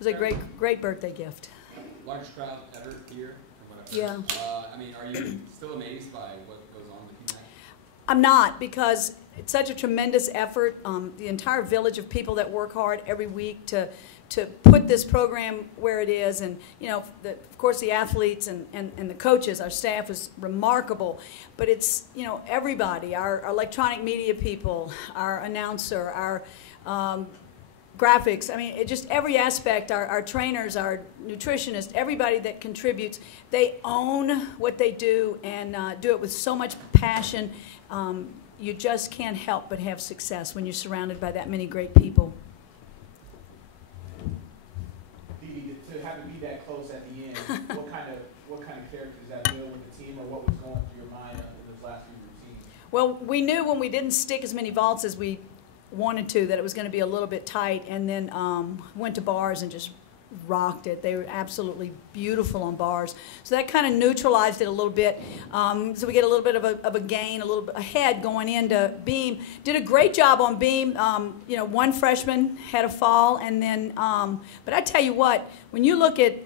was a great birthday gift. Largest crowd ever here, from what I've heard. Yeah. I mean, are you still amazed by what goes on with PMAC? I'm not, because it's such a tremendous effort. The entire village of people that work hard every week to put this program where it is, and of course the athletes and the coaches, our staff is remarkable, but it's everybody, our electronic media people, our announcer, our graphics, I mean, just every aspect, our trainers, our nutritionists, everybody that contributes, they own what they do and do it with so much passion. You just can't help but have success when you're surrounded by that many great people. Dee, to have it be that close at the end, what kind of character does that build with the team, or what was going through your mind in those last few routines? Well, we knew when we didn't stick as many vaults as we wanted to that it was going to be a little bit tight, and then went to bars and just rocked it. They were absolutely beautiful on bars. So that kind of neutralized it a little bit. So we get a little bit of a gain, a little bit ahead going into beam. Did a great job on beam. One freshman had a fall, and then, but I tell you what, when you look at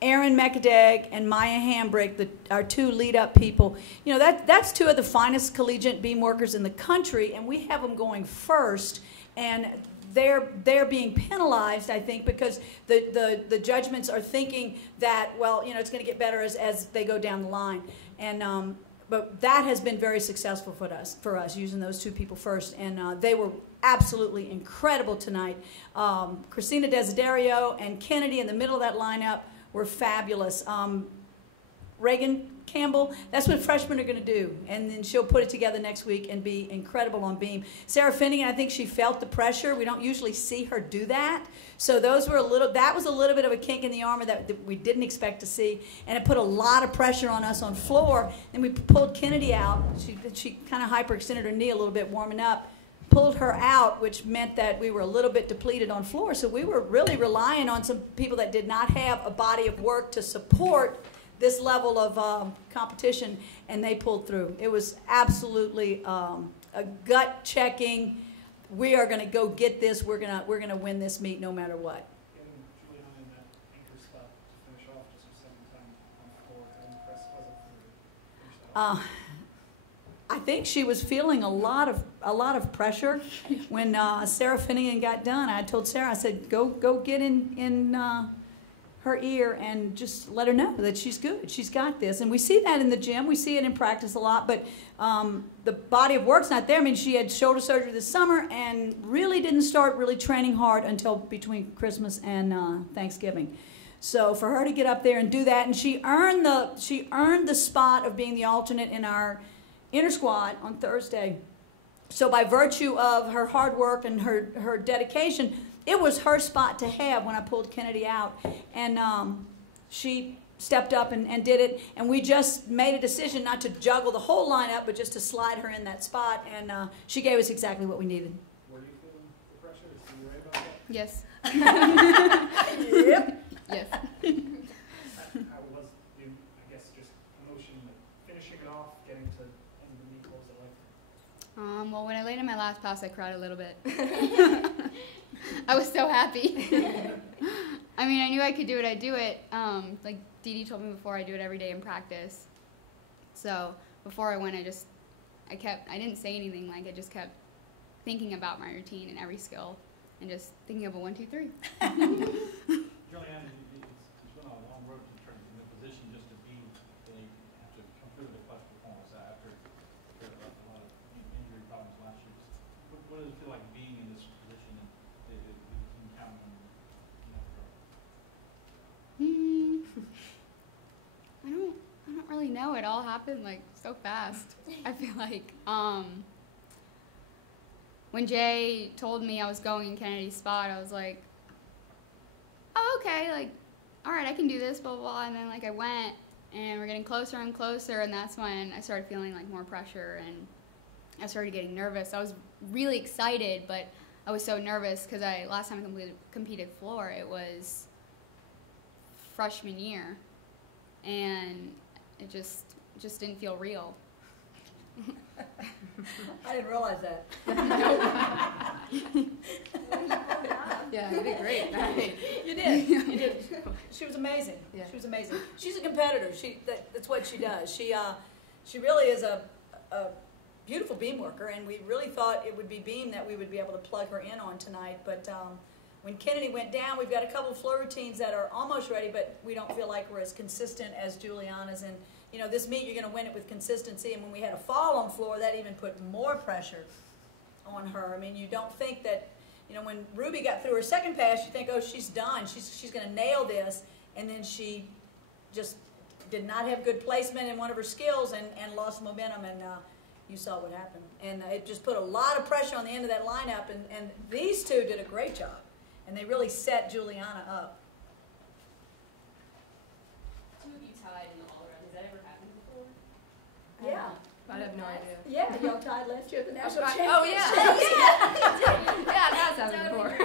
Erin McAdag and Maya Hambrick, our two lead-up people, that's two of the finest collegiate beam workers in the country, and we have them going first, and they're being penalized, I think, because the judgments are thinking that, well, it's going to get better as they go down the line, and but that has been very successful for us using those two people first, and they were absolutely incredible tonight. Christina Desiderio and Kennedy in the middle of that lineup were fabulous. Reagan Campbell, that's what freshmen are going to do, and then she'll put it together next week and be incredible on beam. Sarah Finnegan, I think she felt the pressure. We don't usually see her do that, so that was a little bit of a kink in the armor that we didn't expect to see, and it put a lot of pressure on us on floor. Then we pulled Kennedy out. She kind of hyperextended her knee a little bit warming up, pulled her out, which meant that we were a little bit depleted on floor, so we were really relying on some people that did not have a body of work to support this level of competition, and they pulled through. It was absolutely a gut checking. We are going to go get this. We're gonna win this meet no matter what. Getting Juliana in that anchor spot to finish off just her second time on the floor, how impressed was it for her to finish that? I think she was feeling a lot of pressure when Sarah Finnegan got done. I told Sarah, I said, go get in her ear and just let her know that she's good. She's got this. And we see that in the gym. We see it in practice a lot. But the body of work's not there. I mean, she had shoulder surgery this summer and really didn't start really training hard until between Christmas and Thanksgiving. So for her to get up there and do that, and she earned the spot of being the alternate in our inner squad on Thursday. So by virtue of her hard work and her dedication, it was her spot to have when I pulled Kennedy out, and she stepped up and did it, and we just made a decision not to juggle the whole lineup, but just to slide her in that spot, and she gave us exactly what we needed. Were you feeling the pressure? Is you right about that? Yes. Yep. Yes. How was the, I guess, just emotion, finishing it off, getting to end the meet? What was it like? Well, when I landed my last pass, I cried a little bit. I was so happy. I mean, I knew I could do it. I do it. Like Dee Dee told me before, I do it every day in practice. So before I went, I didn't say anything. Like I just kept thinking about my routine and every skill, and just thinking of a 1, 2, 3. Juliana, it's been a long road in terms of the position just to be, they have to come through the clutch performance after a lot of injury problems last year. What does it feel like being in this position and the team counting on in that regard? I don't really know. It all happened like so fast. I feel like when Jay told me I was going in Kennedy's spot, I was like, oh, okay, like, all right, I can do this, blah, blah, blah. And then like I went, and we're getting closer and closer, and that's when I started feeling like more pressure, and I started getting nervous. I was really excited, but I was so nervous because last time I competed floor, it was freshman year, and it just didn't feel real. I didn't realize that. Yeah, you did great. You did. amazing. Yeah. She was amazing. She's a competitor. That's what she does. She really is a beautiful beam worker, and we really thought it would be beam that we would be able to plug her in on tonight. But when Kennedy went down, we've got a couple of floor routines that are almost ready, but we don't feel like we're as consistent as Juliana's. And you know, this meet you're going to win it with consistency. And when we had a fall on floor, that even put more pressure on her. I mean, you don't think that. You know, when Ruby got through her second pass, you think, oh, she's done. She's going to nail this. And then she just did not have good placement in one of her skills and lost momentum. And you saw what happened. And it just put a lot of pressure on the end of that lineup. And these two did a great job. And they really set Juliana up. Two of you tied in the all-around. Has that ever happened before? Yeah. I have no idea. Yeah, y'all tied last year at the national Oh, championship. yeah. Yeah, that's happened before.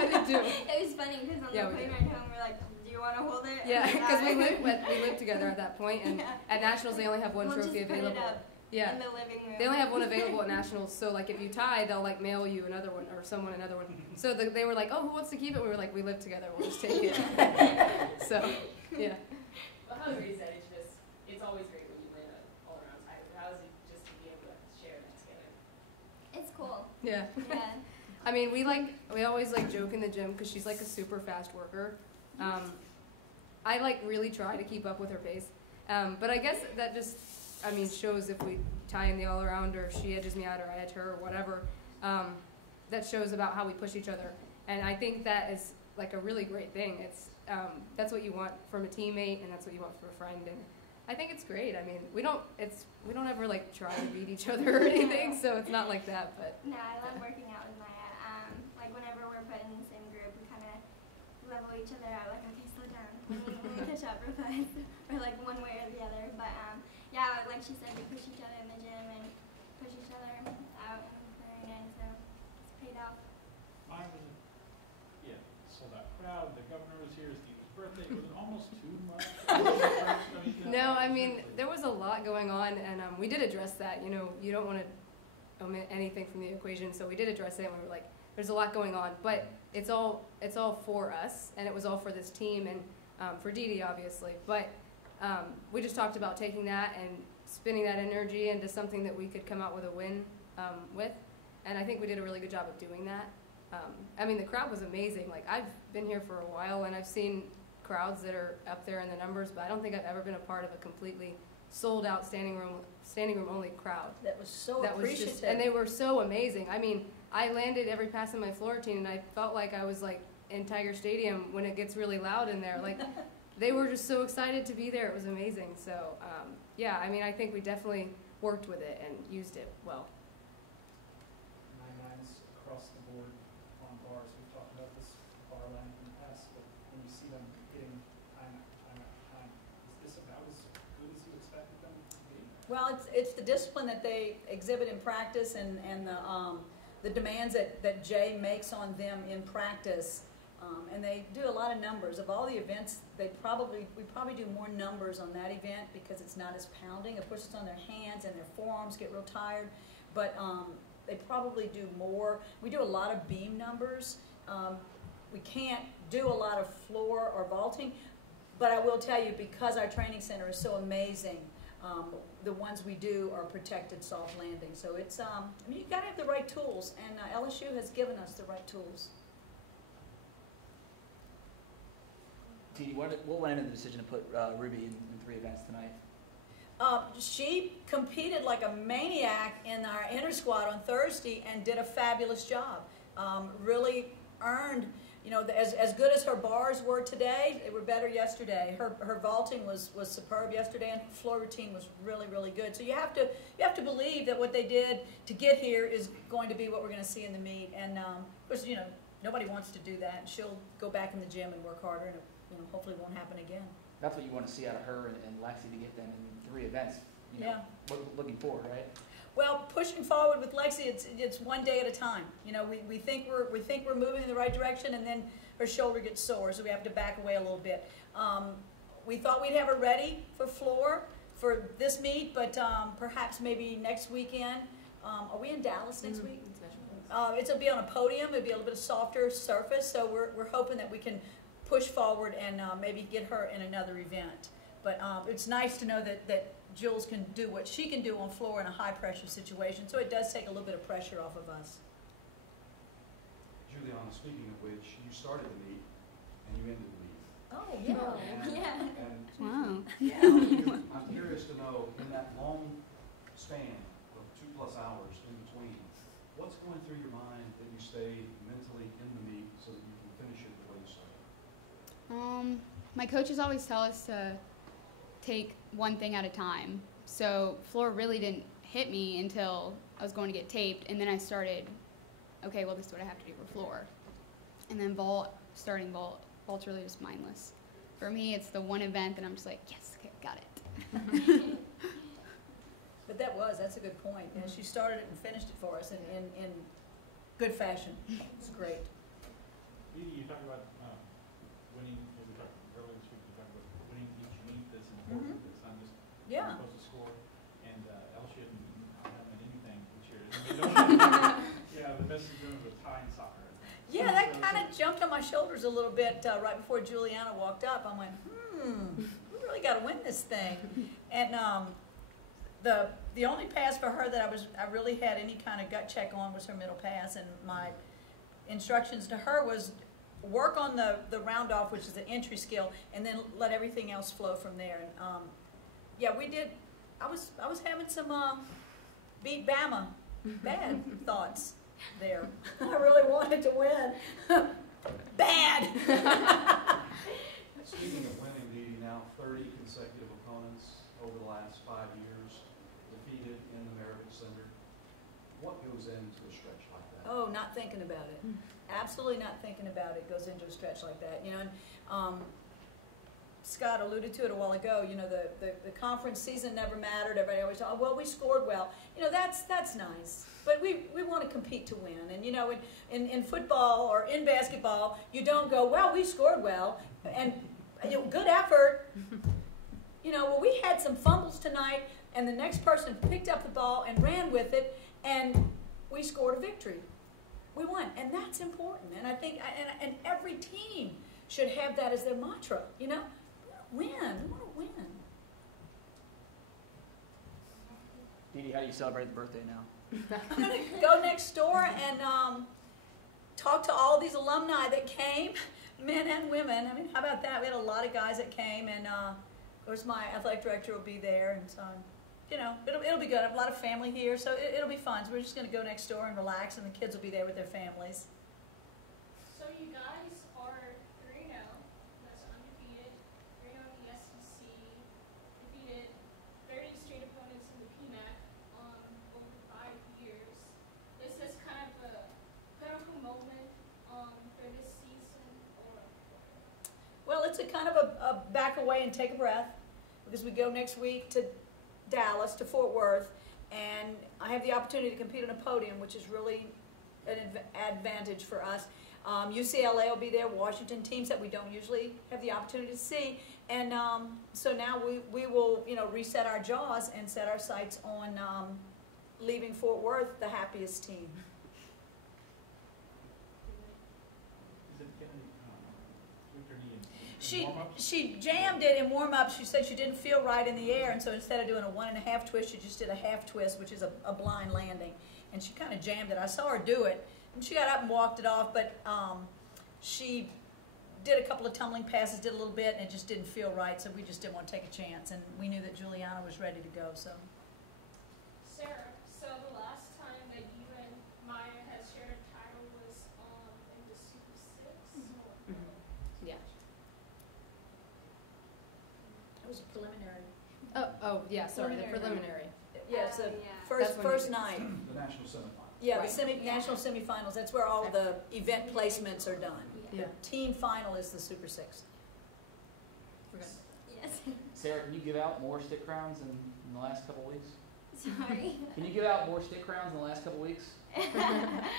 I did too. It was funny because on Yeah, the we plane did. ride home, we're like, do you want to hold it? Yeah, And because we I- lived together at that point, and at nationals they only have one we'll trophy just put available. It up Yeah, in the living room. they only have one available at nationals. So like if you tie, they'll like mail you another one or someone another one. So they were like, oh, who wants to keep it? We were like, we live together. We'll just take it. So yeah. Well, how great is that? It's always great when you win an all-around tie. But how is it just to be able to share that together? It's cool. Yeah. Yeah. I mean, we always like joke in the gym because she's like a super fast worker. I like really try to keep up with her pace, but I guess that just, I mean, shows if we tie in the all around or she edges me out or I edge her or whatever. That shows about how we push each other, and I think that is like a really great thing. It's that's what you want from a teammate, and that's what you want from a friend, and I think it's great. I mean, we don't ever like try to beat each other or anything, so it's not like that. But no, I love working out with Maya. Like whenever we're put in the same group, we kind of level each other out. Like, okay, slow down when we catch up real fast, or like one way or the other. But yeah, like she said, we push each other in the gym and push each other out and very nice. So it's paid off. Mine was, sold out crowd. The governor was here. Steve's birthday. Was it almost too much? no, I mean, there was a lot going on, and we did address that. You know, you don't want to omit anything from the equation, so we did address it, and we were like, there's a lot going on, but it's all for us, and it was all for this team, and for Dee Dee, obviously. But we just talked about taking that and spinning that energy into something that we could come out with a win with, and I think we did a really good job of doing that. I mean, the crowd was amazing. Like, I've been here for a while, and I've seen crowds that are up there in the numbers, but I don't think I've ever been a part of a completely sold out standing room only crowd. That was so That was appreciative. just, and they were so amazing. I mean, I landed every pass in my floor routine, and I felt like I was like in Tiger Stadium when it gets really loud in there. Like, they were just so excited to be there. It was amazing. So yeah, I mean, I think we definitely worked with it and used it well. 9-9s across the board on bars. We've talked about this bar line in the past, but when you see them hitting time after time after time, is this about as good as you expected them to be? Well, it's the discipline that they exhibit in practice and the demands that Jay makes on them in practice. And they do a lot of numbers. Of all the events, we probably do more numbers on that event because it's not as pounding. Of course, it's on their hands and their forearms get real tired, but they probably do more. We do a lot of beam numbers. We can't do a lot of floor or vaulting, but I will tell you, because our training center is so amazing, the ones we do are protected soft landing. So it's, I mean, you've got to have the right tools, and LSU has given us the right tools. Dee Dee, what went into the decision to put Ruby in 3 events tonight? She competed like a maniac in our inter squad on Thursday and did a fabulous job. Really earned, you know, as good as her bars were today, they were better yesterday. Her vaulting was superb yesterday, and her floor routine was really, really good. So you have to believe that what they did to get here is going to be what we're going to see in the meet. And of course, you know, nobody wants to do that. She'll go back in the gym and work harder, and you know, hopefully it won't happen again. That's what you want to see out of her and Lexi to get them in 3 events. You know, Yeah. Looking forward, right? Well, pushing forward with Lexi, it's one day at a time. You know, we think we're moving in the right direction, and then her shoulder gets sore, so we have to back away a little bit. We thought we'd have her ready for floor for this meet, but perhaps maybe next weekend. Are we in Dallas next week? It'll be on a podium. It'll be a little bit of softer surface, so we're hoping that we can push forward and maybe get her in another event. But it's nice to know that Jules can do what she can do on floor in a high-pressure situation, so it does take a little bit of pressure off of us. Juliana, speaking of which, you started the meet and you ended the meet. Oh, yeah. Yeah. And Wow. I'm curious to know, in that long span of 2+ hours in between, what's going through your mind that you stay mentally in the meet so that you can finish it the way you started? My coaches always tell us to take one thing at a time. So floor really didn't hit me until I was going to get taped, and then I started, okay, well, this is what I have to do for floor. And then starting vault's really just mindless. For me, it's the one event that I'm just like, yes, okay, got it. But that's a good point. And she started it and finished it for us in good fashion. It's great. Edie, you talked about winning, we talked earlier this week, you talked about winning each meet that's important. It's not just Yeah. supposed to score. And Elsie hasn't won anything this year. Yeah, the best is doing with tying soccer. Yeah, that kind of jumped on my shoulders a little bit right before Juliana walked up. I went, we really got to win this thing. And the only pass for her that I really had any kind of gut check on was her middle pass, and my instructions to her was work on the round off, which is the entry skill, and then let everything else flow from there. And yeah, we did. I was having some beat Bama bad thoughts there. I really wanted to win. Bad. Speaking of winning, Edie, now 30 consecutive opponents over the last 5 years, defeated in the Meritage Center. What goes into a stretch like that? Oh, not thinking about it. Absolutely not thinking about it goes into a stretch like that. You know, and Scott alluded to it a while ago. You know, the conference season never mattered. Everybody always thought, oh, well, we scored well. You know, that's nice. But we want to compete to win. And, you know, in football or in basketball, you don't go, well, we scored well, and you know, good effort. You know, well, we had some fumbles tonight, and the next person picked up the ball and ran with it, and we scored a victory. We won, and that's important. And I think, and every team should have that as their mantra. You know, we want to win. Edie, how do you celebrate the birthday now? I'm going to go next door and talk to all these alumni that came, men and women. I mean, how about that? We had a lot of guys that came, and of course my athletic director will be there, and so, you know, it'll be good. I have a lot of family here, so it'll be fun. So we're just going to go next door and relax, and the kids will be there with their families. So you guys are 3-0, that's undefeated, 3-0 in the SEC, defeated 30 straight opponents in the PMAC over 5 years. Is this kind of a critical moment for this season, or? Well, it's a kind of a back away and take a breath, because we go next week to Dallas, to Fort Worth, and I have the opportunity to compete on a podium, which is really an advantage for us. UCLA will be there, Washington, teams that we don't usually have the opportunity to see, and so now we will, you know, reset our jaws and set our sights on leaving Fort Worth the happiest team. Is it getting tweaked her knee in warm-ups? She jammed it in warm-up. She said she didn't feel right in the air, and so instead of doing a 1.5 twist, she just did a half twist, which is a blind landing. And she kind of jammed it. I saw her do it, and she got up and walked it off, but she did a couple of tumbling passes, did a little bit, and it just didn't feel right, so we just didn't want to take a chance. And we knew that Juliana was ready to go, so. Sarah, so the last time that you and Maya has shared a title was in the Super 6? Yeah. It was a preliminary. Oh, yeah, sorry, the preliminary. Yeah, it's the yeah. That's when first we- night. The national semifinal. Yeah, Right. the national semifinals. That's where all the event placements are done. Yeah. The team final is the Super 6. Yes. Sarah, can you give out more stick crowns in the last couple weeks? Sorry. Can you give out more stick crowns in the last couple weeks? Yeah.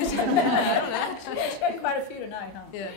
She had quite a few tonight, huh? Yeah.